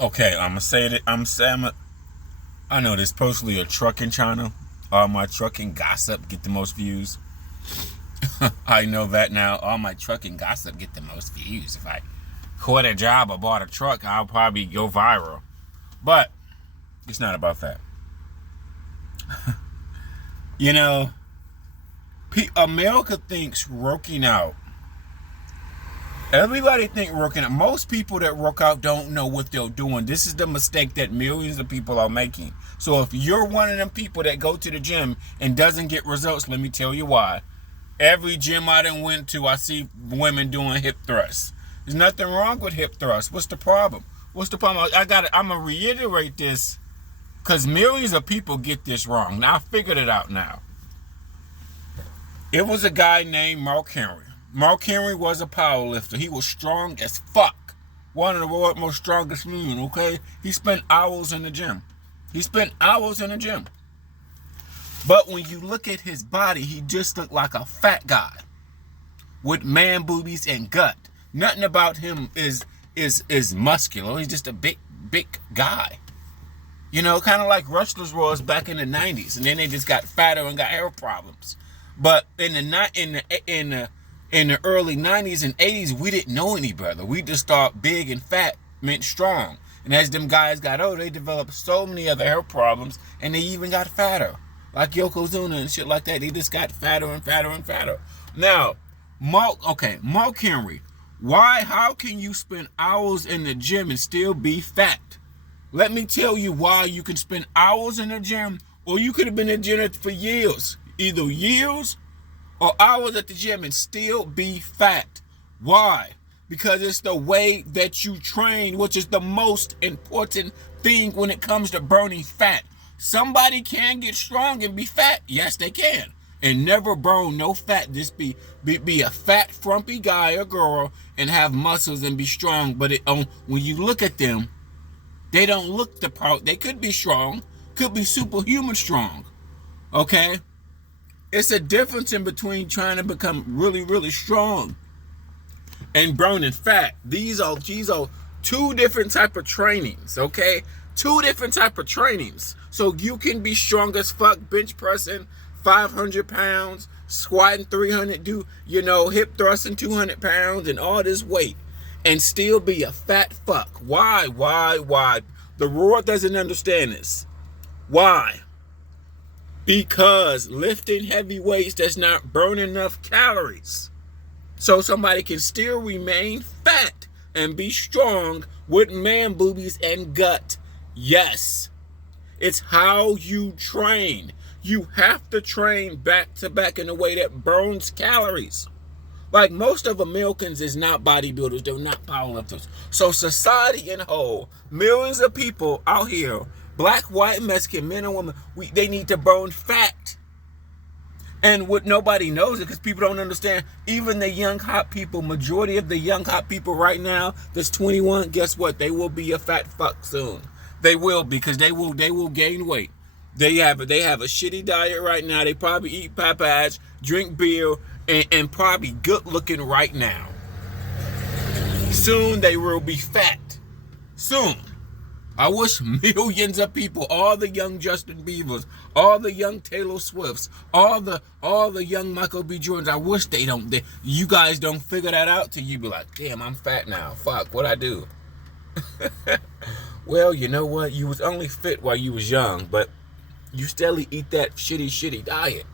Okay, I'm gonna say that I know there's supposedly a trucking channel. All my trucking gossip get the most views. I know that now. All my trucking gossip get the most views. If I quit a job or bought a truck, I'll probably go viral. But it's not about that. You know, America thinks working out. Everybody think working out. Most people that work out don't know what they're doing. This is the mistake that millions of people are making. So if you're one of them people that go to the gym and doesn't get results, let me tell you why. Every gym I done went to, I see women doing hip thrusts. There's nothing wrong with hip thrusts. What's the problem? What's the problem? I'm gonna reiterate this because millions of people get this wrong. Now I figured it out now. It was a guy named Mark Henry. Mark Henry was a power lifter. He was strong as fuck. One of the world's most strongest men, okay? He spent hours in the gym. But when you look at his body, he just looked like a fat guy with man boobies and gut. Nothing about him is muscular. He's just a big guy. You know, kind of like wrestlers was back in the 90s. And then they just got fatter and got hair problems. But in the early 90s and 80s, we didn't know any better. We just thought big and fat meant strong. And as them guys got older, they developed so many other health problems, and they even got fatter. Like Yokozuna and shit like that. They just got fatter and fatter and fatter. Now, Mark Henry, how can you spend hours in the gym and still be fat? Let me tell you why you can spend hours in the gym, or you could have been in the gym for years. Either years or hours at the gym and still be fat. Why? Because it's the way that you train, which is the most important thing when it comes to burning fat. Somebody can get strong and be fat. Yes, they can. And never burn no fat. Just be a fat, frumpy guy or girl and have muscles and be strong. But when you look at them, they don't look the part. They could be strong. Could be superhuman strong. Okay? It's a difference in between trying to become really, really strong and burning fat. These are two different type of trainings, okay? Two different type of trainings. So you can be strong as fuck, bench pressing 500 pounds, squatting 300, do, hip thrusting 200 pounds and all this weight and still be a fat fuck. Why? The world doesn't understand this. Why? Because lifting heavy weights does not burn enough calories. So somebody can still remain fat and be strong with man boobies and gut. Yes. It's how you train. You have to train back to back in a way that burns calories. Like most of Americans is not bodybuilders. They're not powerlifters. So society in whole, millions of people out here, black, white, Mexican, men and women, they need to burn fat. And what nobody knows it because people don't understand, even the young hot people, majority of the young hot people right now that's 21, guess what? They will be a fat fuck soon. They will, because they will gain weight. They have a shitty diet right now. They probably eat Popeyes, drink beer, and probably good looking right now. Soon they will be fat. Soon. I wish millions of people, all the young Justin Biebers, all the young Taylor Swifts, all the young Michael B. Jordans, I wish you guys don't figure that out till you be like, damn, I'm fat now. Fuck, what'd I do? Well, you know what? You was only fit while you was young, but you still eat that shitty diet.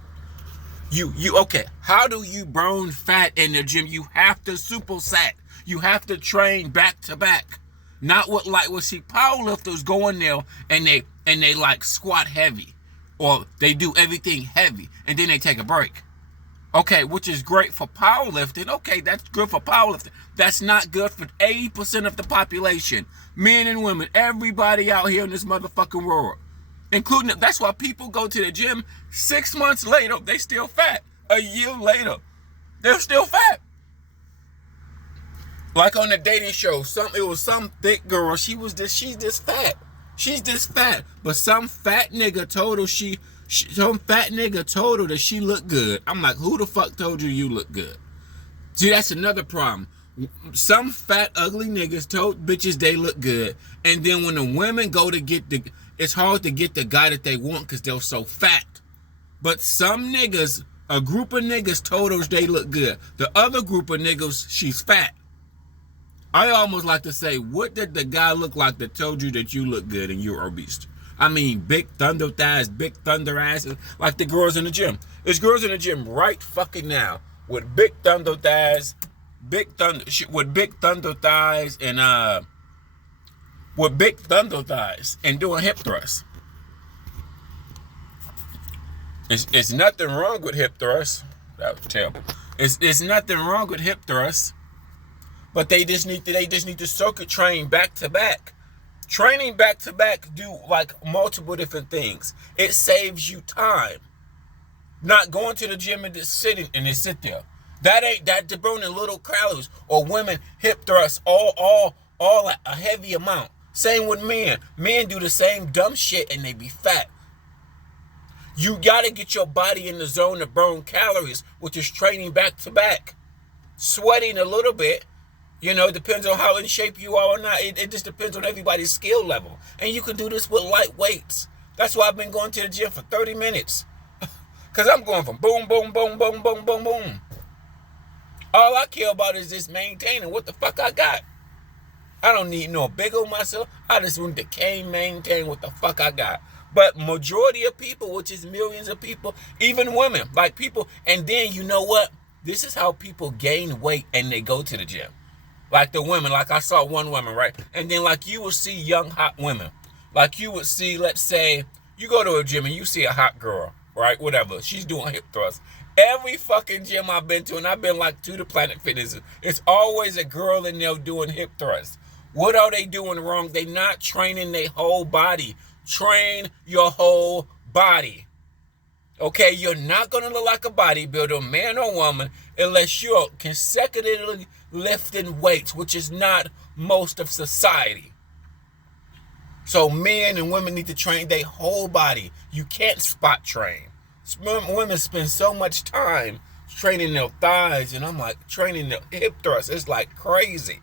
Okay, how do you burn fat in the gym? You have to superset. You have to train back to back. Not what powerlifters go in there and they like squat heavy, or they do everything heavy and then they take a break. Okay, which is great for powerlifting. Okay, that's good for powerlifting. That's not good for 80% of the population, men and women, everybody out here in this motherfucking world, including. That's why people go to the gym 6 months later, they still fat. A year later, they're still fat. Like on the dating show, it was some thick girl. She's this fat. But some fat nigga told her that she looked good. I'm like, who the fuck told you look good? See, that's another problem. Some fat, ugly niggas told bitches they look good. And then when the women go to get it's hard to get the guy that they want because they're so fat. But some niggas, a group of niggas told us they look good. The other group of niggas, she's fat. I almost like to say, what did the guy look like that told you that you look good and you're obese? I mean, big thunder thighs, big thunder asses, like the girls in the gym. There's girls in the gym right fucking now with big thunder thighs, and with big thunder thighs and doing hip thrusts. It's nothing wrong with hip thrusts. That was terrible. It's nothing wrong with hip thrusts, but they just need to circuit train back to back. Training back to back do like multiple different things. It saves you time. Not going to the gym and just sitting and just sit there. That burning little calories. Or women hip thrusts all a heavy amount. Same with men. Men do the same dumb shit and they be fat. You gotta get your body in the zone to burn calories, which is training back to back. Sweating a little bit. You know, it depends on how in shape you are or not. It just depends on everybody's skill level. And you can do this with light weights. That's why I've been going to the gym for 30 minutes. Because I'm going from boom, boom, boom, boom, boom, boom, boom. All I care about is just maintaining what the fuck I got. I don't need no bigger myself. I just want to maintain what the fuck I got. But majority of people, which is millions of people, even women, like people, and then you know what? This is how people gain weight and they go to the gym. Like the women, like I saw one woman, right? And then like you will see young, hot women. Like you would see, let's say, you go to a gym and you see a hot girl, right? Whatever. She's doing hip thrusts. Every fucking gym I've been to, and I've been like to the Planet Fitness, it's always a girl in there doing hip thrusts. What are they doing wrong? They not training their whole body. Train your whole body. Okay, you're not going to look like a bodybuilder, man or woman, unless you're consecutively lifting weights, which is not most of society. So men and women need to train their whole body. You can't spot train. Women spend so much time training their thighs, and I'm like, training their hip thrusts. It's like crazy.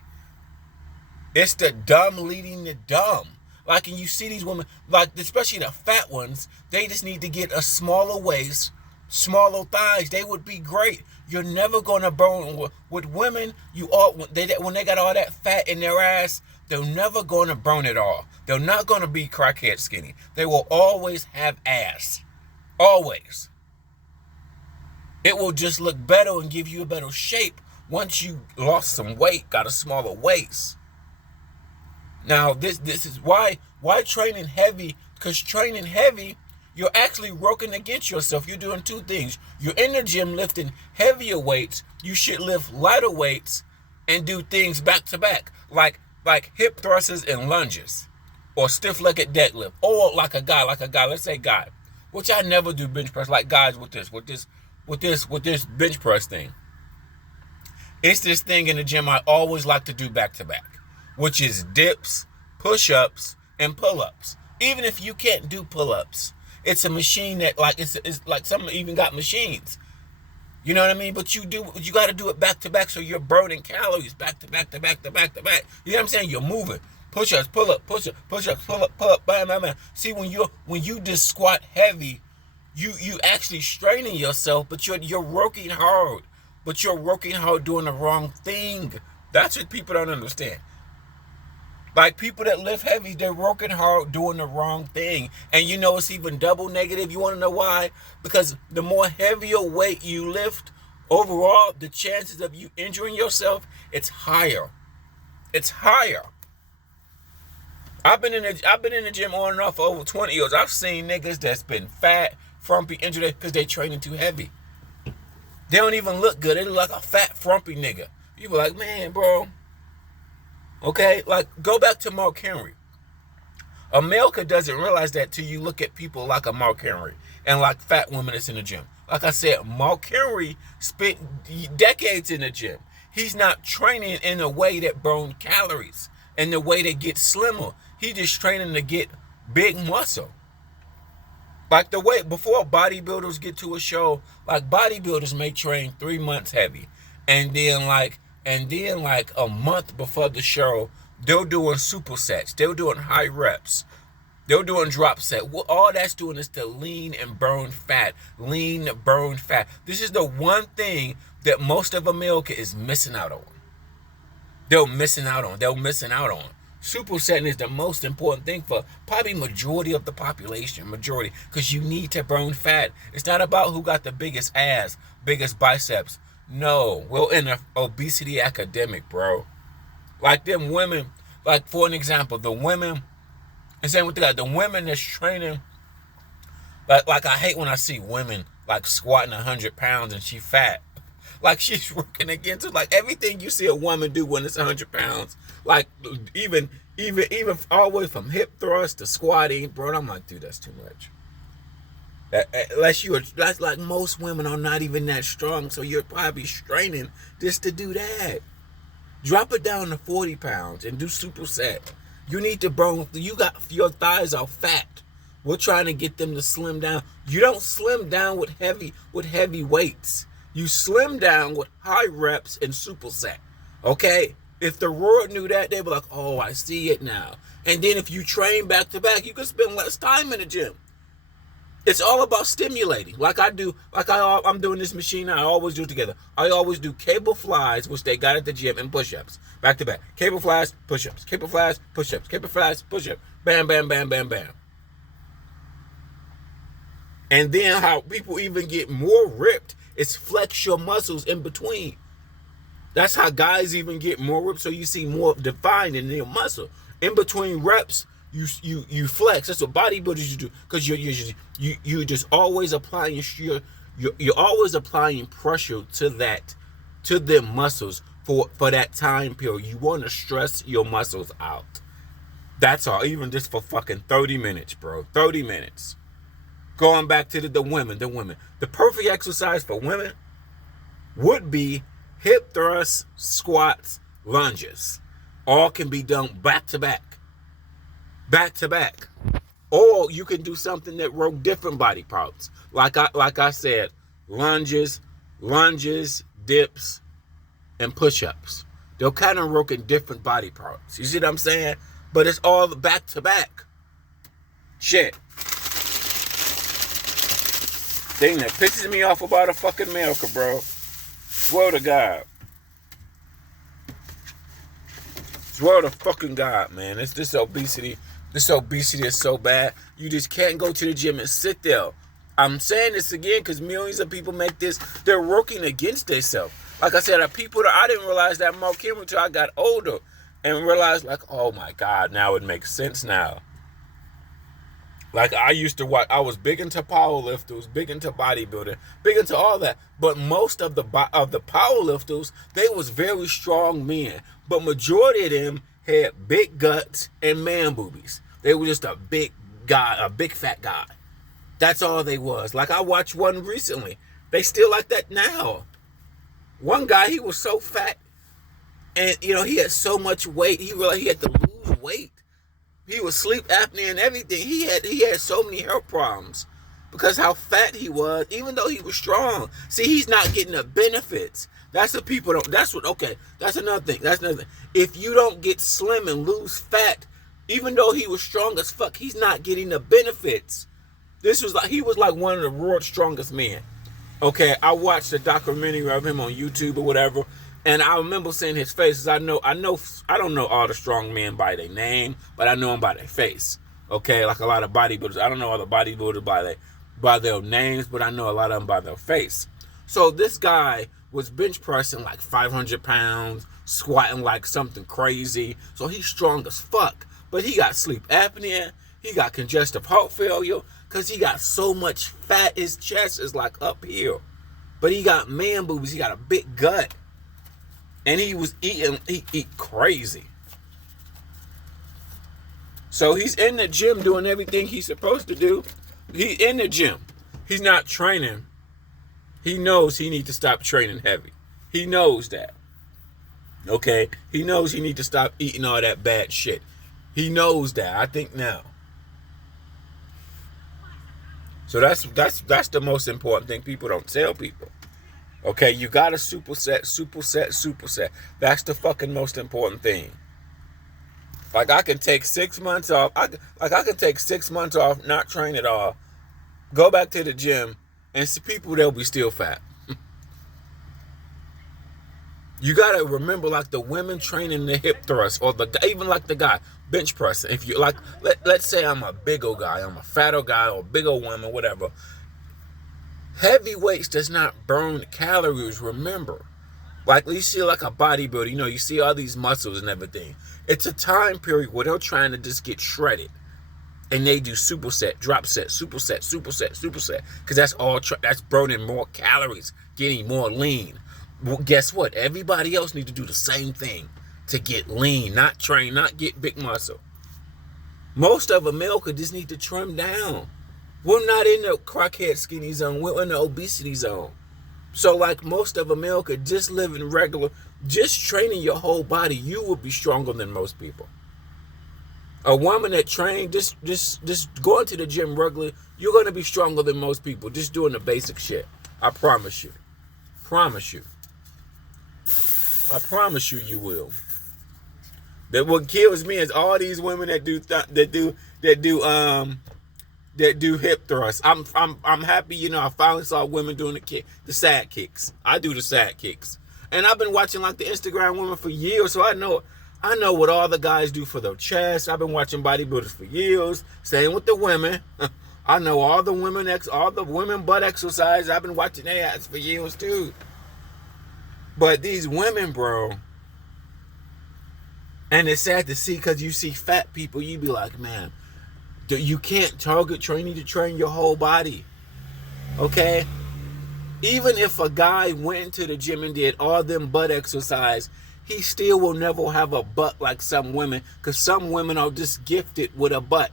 It's the dumb leading the dumb. Like, and you see these women, like, especially the fat ones, they just need to get a smaller waist, smaller thighs. They would be great. You're never going to burn. With women, when they got all that fat in their ass, they're never going to burn it all. They're not going to be crackhead skinny. They will always have ass. Always. It will just look better and give you a better shape once you lost some weight, got a smaller waist. Now, this is why training heavy, because training heavy, you're actually working against yourself. You're doing two things. You're in the gym lifting heavier weights. You should lift lighter weights and do things back to back, like hip thrusts and lunges, or stiff-legged deadlift, or like a guy, let's say guy, which I never do bench press, like guys with this bench press thing. It's this thing in the gym I always like to do back to back, which is dips, push-ups, and pull-ups. Even if you can't do pull-ups, it's a machine that it's like some even got machines. You know what I mean? But you got to do it back to back, so you're burning calories back to back to back to back to back. You know what I'm saying? You're moving. Push-ups, pull-up, push-up, push-ups, pull-up, bam, bam, bam. See, when you just squat heavy, you actually straining yourself, but you're working hard. But you're working hard doing the wrong thing. That's what people don't understand. Like people that lift heavy, they're working hard doing the wrong thing. And you know it's even double negative. You want to know why? Because the more heavier weight you lift, overall, the chances of you injuring yourself, it's higher. It's higher. I've been in the gym on and off for over 20 years. I've seen niggas that's been fat, frumpy, injured because they training too heavy. They don't even look good. They look like a fat, frumpy nigga. You be like, man, bro. Okay, like go back to Mark Henry. America doesn't realize that till you look at people like a Mark Henry and like fat women that's in the gym. Like I said, Mark Henry spent decades in the gym. He's not training in a way that burns calories and the way that gets slimmer. He's just training to get big muscle. Like the way before bodybuilders get to a show, like bodybuilders may train 3 months heavy, and then And then like a month before the show, they're doing supersets. They're doing high reps. They're doing drop set. All that's doing is to lean and burn fat. Lean, burn fat. This is the one thing that most of America is missing out on. They're missing out on. Supersetting is the most important thing for probably majority of the population. Majority. Because you need to burn fat. It's not about who got the biggest ass, biggest biceps. No. We're in an obesity epidemic, bro. Like them women, like for an example, the women, and same with the women that's training, like I hate when I see women like squatting 100 pounds and she fat. Like she's working against it. Like everything you see a woman do when it's 100 pounds, like even all the way from hip thrust to squatting, bro. I'm like, dude, that's too much. That's like most women are not even that strong, so you're probably straining just to do that. Drop it down to 40 pounds and do superset. You need to burn. Your thighs are fat. We're trying to get them to slim down. You don't slim down with heavy weights. You slim down with high reps and superset. Okay? If the world knew that, they'd be like, oh, I see it now. And then if you train back to back, you can spend less time in the gym. It's all about stimulating. I'm doing this machine. I always do it together. I always do cable flies, which they got at the gym, and push-ups. Back to back. Cable flies, push-ups. Cable flies, push-ups. Cable flies, push-ups. Bam, bam, bam, bam, bam. And then how people even get more ripped is flex your muscles in between. That's how guys even get more ripped, so you see more defined in your muscle. In between reps, you flex. That's what bodybuilders do, because you're just always applying you're always applying pressure to the muscles for that time period. You want to stress your muscles out. That's all. Even just for fucking 30 minutes, bro. 30 minutes. Going back to the women. The perfect exercise for women would be hip thrusts, squats, lunges. All can be done back to back. Back to back. Or you can do something that work different body parts. Like I said, lunges, dips, and push-ups. They'll kind of work in different body parts. You see what I'm saying? But it's all back to back. Shit. Thing that pisses me off about a fucking America, bro. Swear to God. Swear to fucking God, man. It's this obesity. This obesity is so bad. You just can't go to the gym and sit there. I'm saying this again because millions of people make this. They're working against themselves. Like I said, people that I didn't realize that more camera until I got older and realized, like, oh my God, now it makes sense now. Like I used to watch, I was big into powerlifters, big into bodybuilding, big into all that. But most of the powerlifters, they was very strong men. But majority of them had big guts and man boobies. They were just a big guy, a big fat guy. That's all they was. Like I watched one recently. They still like that now. One guy, he was so fat, and he had so much weight. He realized he had to lose weight. He was sleep apnea and everything. He had so many health problems because how fat he was, even though he was strong. See, he's not getting the benefits. That's what people don't. That's another thing. If you don't get slim and lose fat, even though he was strong as fuck, he's not getting the benefits. He was like one of the world's strongest men. Okay, I watched a documentary of him on YouTube or whatever, and I remember seeing his face. I don't know all the strong men by their name, but I know them by their face. Okay, like a lot of bodybuilders. I don't know all the bodybuilders by their names, but I know a lot of them by their face. So this guy was bench pressing like 500 pounds, squatting like something crazy. So he's strong as fuck, but he got sleep apnea. He got congestive heart failure because he got so much fat. His chest is like up here, but he got man boobies. He got a big gut. And he eat crazy. So he's in the gym doing everything he's supposed to do. He's in the gym. He's not training. He knows he needs to stop training heavy. He knows that. Okay? He knows he needs to stop eating all that bad shit. He knows that. I think now. So that's the most important thing people don't tell people. Okay, you got to superset, superset, superset. That's the fucking most important thing. Like I can take 6 months off. I can take 6 months off, not train at all, go back to the gym, and see people they'll be still fat. You gotta remember, like the women training the hip thrust, or even like the guy bench press. If you like, let's say I'm a big old guy, I'm a fat old guy, or a big old woman, whatever. Heavy weights does not burn calories. Remember, like you see like a bodybuilder, you see all these muscles and everything. It's a time period where they're trying to just get shredded, and they do superset, drop set, superset, superset, superset, because that's all. That's burning more calories, getting more lean. Well, guess what? Everybody else needs to do the same thing to get lean, not train, not get big muscle. Most of America just need to trim down. We're not in the crackhead skinny zone. We're in the obesity zone. So like most of America, just living regular, just training your whole body, you will be stronger than most people. A woman that trained, just going to the gym regularly, you're going to be stronger than most people just doing the basic shit. I promise you. Promise you. I promise you, you will. That what kills me is all these women that do hip thrusts. I'm happy, I finally saw women doing the sad kicks. I do the sad kicks, and I've been watching like the Instagram women for years, so I know what all the guys do for their chest. I've been watching bodybuilders for years. Same with the women. I know all the women butt exercise. I've been watching their ass for years too. But these women, bro, and it's sad to see, because you see fat people, you be like, man, you can't target training to train your whole body. Okay? Even if a guy went to the gym and did all them butt exercise, he still will never have a butt like some women, because some women are just gifted with a butt.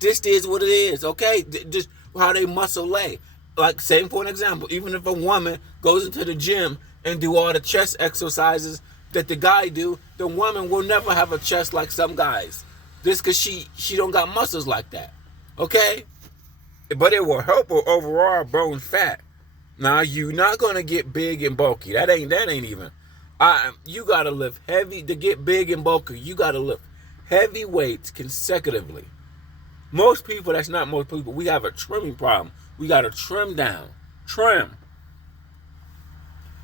This is what it is, okay? Just how they muscle lay. Like, same for an example, even if a woman goes into the gym and do all the chest exercises that the guy do, the woman will never have a chest like some guys. Just because she don't got muscles like that. Okay? But it will help her overall burn fat. Now, you're not going to get big and bulky. That ain't even. You got to lift heavy. To get big and bulky, you got to lift heavy weights consecutively. Most people, that's not most people. We have a trimming problem. We got to trim down. Trim.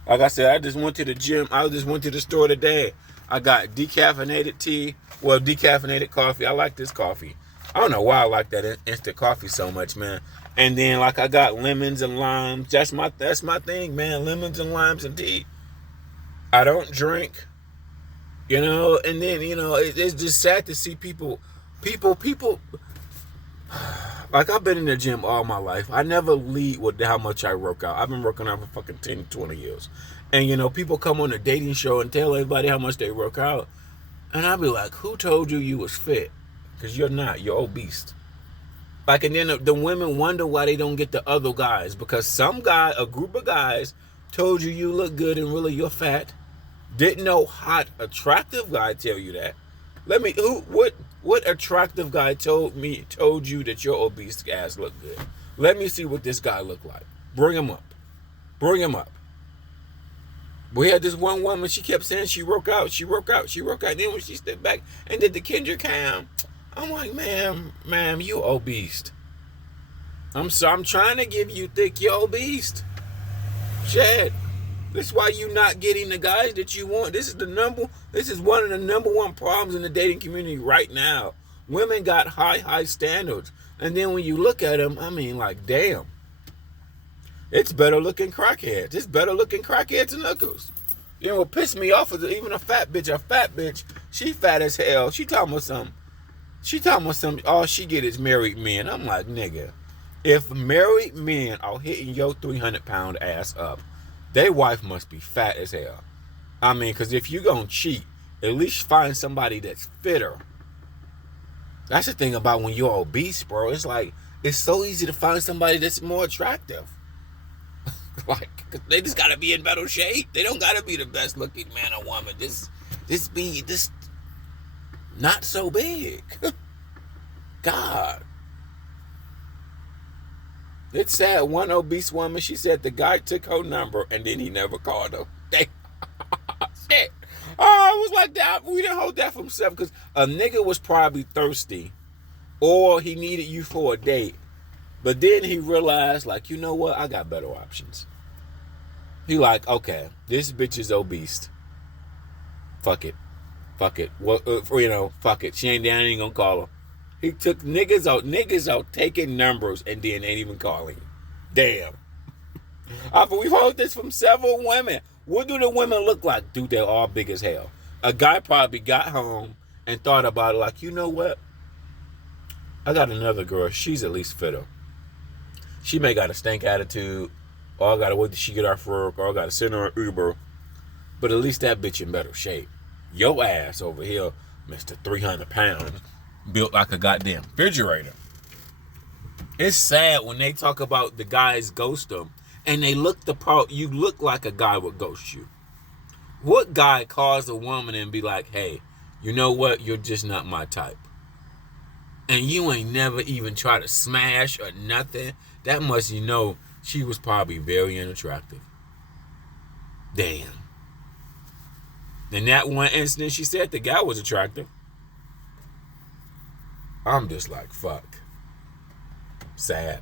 Like I said, I just went to the gym. I just went to the store today. I got decaffeinated tea. Well, decaffeinated coffee. I like this coffee. I don't know why I like that instant coffee so much, man. And then, like, I got lemons and limes. That's my thing, man. Lemons and limes and tea. I don't drink, And then, it's just sad to see people. Like, I've been in the gym all my life. I never lead with how much I work out. I've been working out for fucking 10, 20 years. And, people come on a dating show and tell everybody how much they work out. And I'll be like, who told you was fit? Because you're not. You're obese. Like, and then the women wonder why they don't get the other guys. Because some guy, a group of guys, told you look good and really you're fat. Didn't no hot, attractive guy tell you that. What attractive guy told you that your obese ass look good? Let me see what this guy look like. Bring him up. We had this one woman, she kept saying she work out. Then when she stepped back and did the Kendra cam, I'm like, ma'am, you obese. I'm trying to give you thick, you're obese. Shit. This is why you not getting the guys that you want. This is one of the number one problems in the dating community right now. Women got high standards. And then when you look at them, I mean, like, damn. It's better looking crackheads. It's better looking crackheads and hookers. What pissed me off is even a fat bitch, she fat as hell. She talking about something, all she get is married men. I'm like, nigga, if married men are hitting your 300-pound ass up, their wife must be fat as hell. I mean, because if you gonna cheat, at least find somebody that's fitter. That's the thing about when you're obese, bro. It's like, it's so easy to find somebody that's more attractive. Like, they just gotta be in better shape. They don't gotta be the best looking man or woman. Just not so big. God. It's sad. One obese woman, she said the guy took her number and then he never called her. Shit. I was like that. We didn't hold that for himself because a nigga was probably thirsty or he needed you for a date. But then he realized, like, you know what? I got better options. He like, okay, this bitch is obese. Fuck it. Fuck it. Well, fuck it. She ain't down, I ain't gonna call her. He took niggas out taking numbers and then ain't even calling. Damn. We've heard this from several women. What do the women look like? Dude, they're all big as hell. A guy probably got home and thought about it like, you know what? I got another girl. She's at least fitter. She may got a stank attitude, or I gotta wait till she get off work, or I gotta send her an Uber. But at least that bitch in better shape. Your ass over here, Mr. 300 pounds, built like a goddamn refrigerator. It's sad when they talk about the guys ghost them, and they look the part. You look like a guy would ghost you. What guy calls a woman and be like, hey, you know what? You're just not my type. And you ain't never even try to smash or nothing. That must, she was probably very unattractive. Damn. In that one incident, she said the guy was attractive. I'm just like, fuck. Sad.